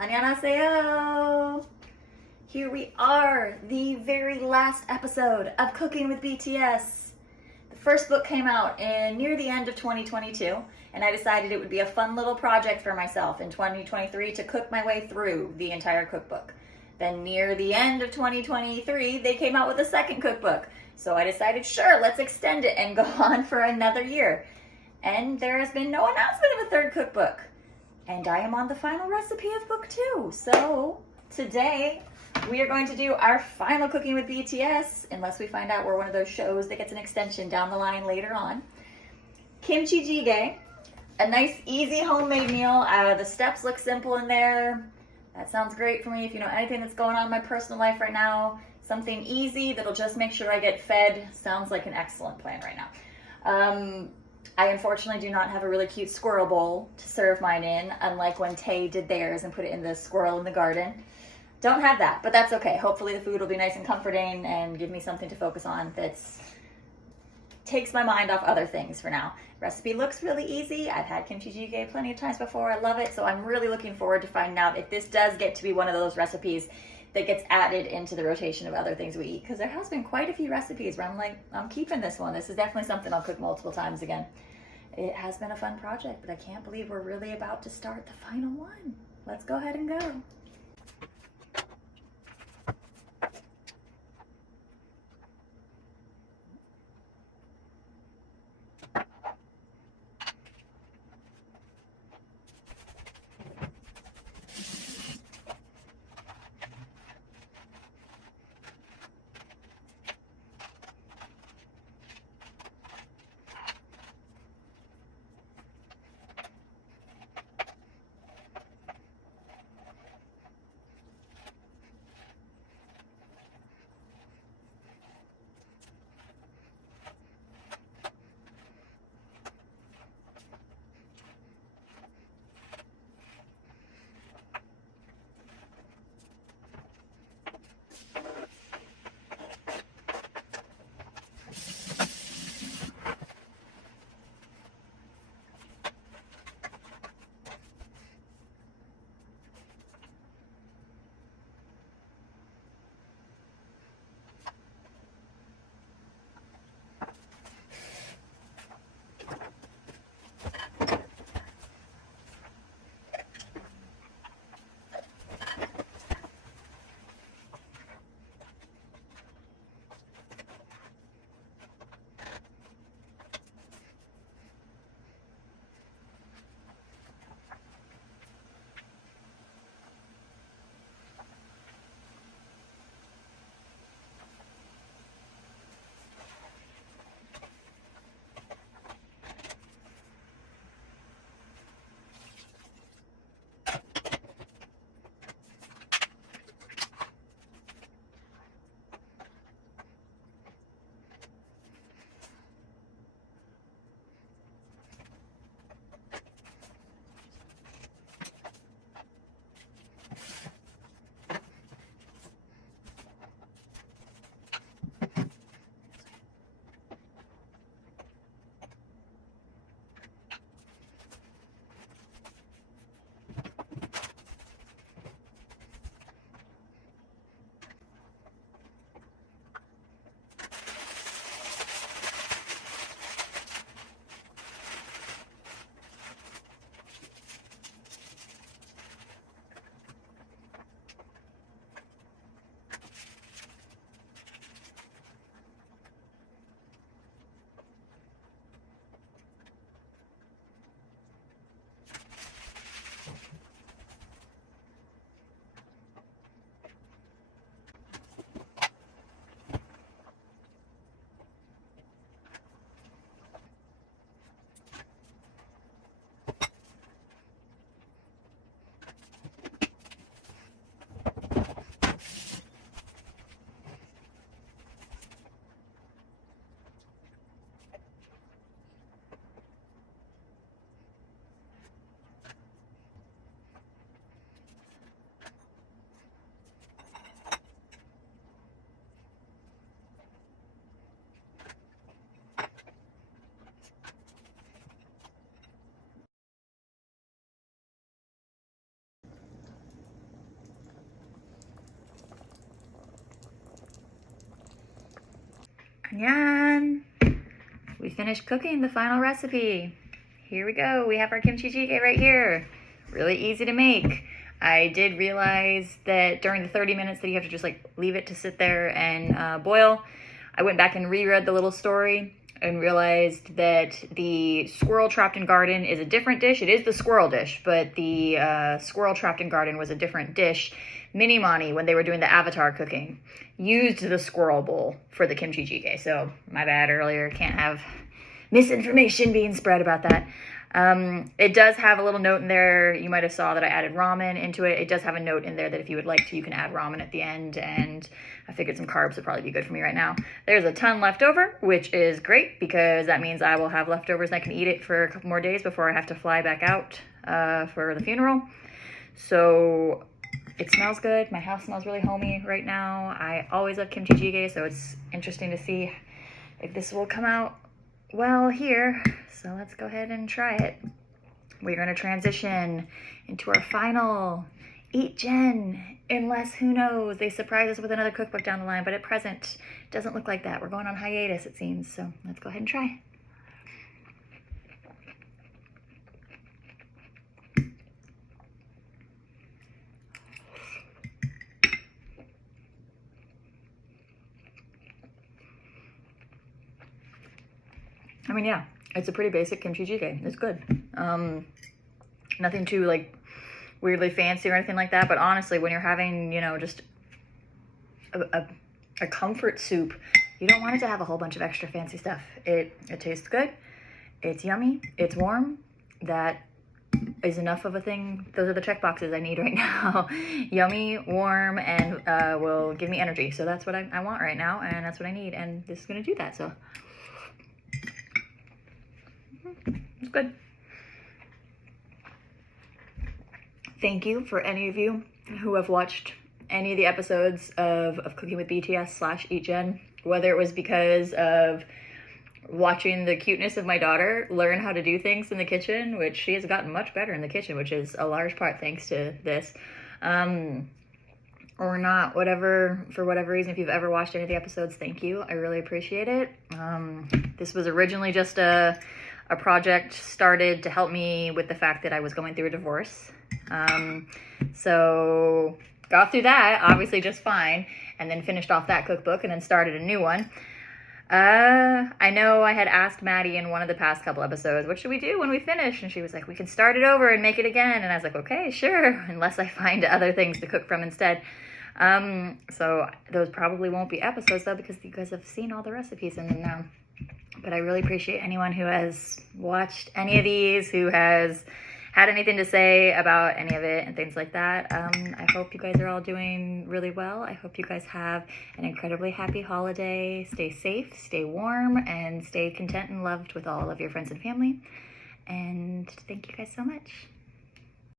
Annyeonghaseyo! Here we are, the very last episode of Cooking with BTS. The first book came out near the end of 2022, and I decided it would be a fun little project for myself in 2023 to cook my way through the entire cookbook. Then near the end of 2023, they came out with a second cookbook. So I decided, sure, let's extend it and go on for another year. And there has been no announcement of a third cookbook. And I am on the final recipe of book 2. So today we are going to do our final Cooking with BTS, unless we find out we're one of those shows that gets an extension down the line later on. Kimchi jjigae, a nice easy homemade meal. The steps look simple in there. That sounds great for me. If you know anything that's going on in my personal life right now, something easy that'll just make sure I get fed sounds like an excellent plan right now. I unfortunately do not have a really cute squirrel bowl to serve mine in, unlike when Tay did theirs and put it in the squirrel in the garden. Don't have that, but that's okay. Hopefully the food will be nice and comforting and give me something to focus on that's takes my mind off other things for now. Recipe looks really easy. I've had kimchi jjigae plenty of times before. I love it, so I'm really looking forward to finding out if this does get to be one of those recipes that gets added into the rotation of other things we eat, because there has been quite a few recipes where I'm like, I'm keeping this one. This is definitely something I'll cook multiple times again. It has been a fun project, but I can't believe we're really about to start the final one. Let's go ahead and go. Yan! We finished cooking the final recipe. Here we go. We have our kimchi jjigae right here. Really easy to make. I did realize that during the 30 minutes that you have to just like leave it to sit there and boil, I went back and reread the little story and realized that the squirrel trapped in garden is a different dish. It is the squirrel dish, but the squirrel trapped in garden was a different dish. Mini Mani, when they were doing the Avatar cooking, used the squirrel bowl for the kimchi jjigae. So my bad earlier, can't have misinformation being spread about that. It does have a little note in there. You might have saw that I added ramen into it. It does have a note in there that if you would like to, you can add ramen at the end. And I figured some carbs would probably be good for me right now. There's a ton left over, which is great because that means I will have leftovers and I can eat it for a couple more days before I have to fly back out for the funeral. So it smells good. My house smells really homey right now. I always love kimchi jjigae, so it's interesting to see if this will come out well here. So let's go ahead and try it. We're going to transition into our final EatJen, unless, who knows, they surprise us with another cookbook down the line, but at present, it doesn't look like that. We're going on hiatus, it seems, so let's go ahead and try. I mean, yeah, it's a pretty basic kimchi jjigae. It's good. Nothing too like weirdly fancy or anything like that. But honestly, when you're having, you know, just a comfort soup, you don't want it to have a whole bunch of extra fancy stuff. It tastes good. It's yummy. It's warm. That is enough of a thing. Those are the check boxes I need right now. Yummy, warm, and will give me energy. So that's what I want right now, and that's what I need. And this is going to do that. So it's good. Thank you for any of you who have watched any of the episodes of Cooking with BTS / EatJen, whether it was because of watching the cuteness of my daughter learn how to do things in the kitchen, which she has gotten much better in the kitchen, which is a large part thanks to this, or not, whatever, for whatever reason. If you've ever watched any of the episodes, thank you. I really appreciate it. This was originally just a project started to help me with the fact that I was going through a divorce. So got through that, obviously just fine, and then finished off that cookbook and then started a new one. I know I had asked Maddie in one of the past couple episodes, what should we do when we finish? And she was like, we can start it over and make it again. And I was like, okay, sure, unless I find other things to cook from instead. So those probably won't be episodes though, because you guys have seen all the recipes in them now. But I really appreciate anyone who has watched any of these, who has had anything to say about any of it and things like that. I hope you guys are all doing really well. I hope you guys have an incredibly happy holiday. Stay safe, stay warm, and stay content and loved with all of your friends and family. And thank you guys so much.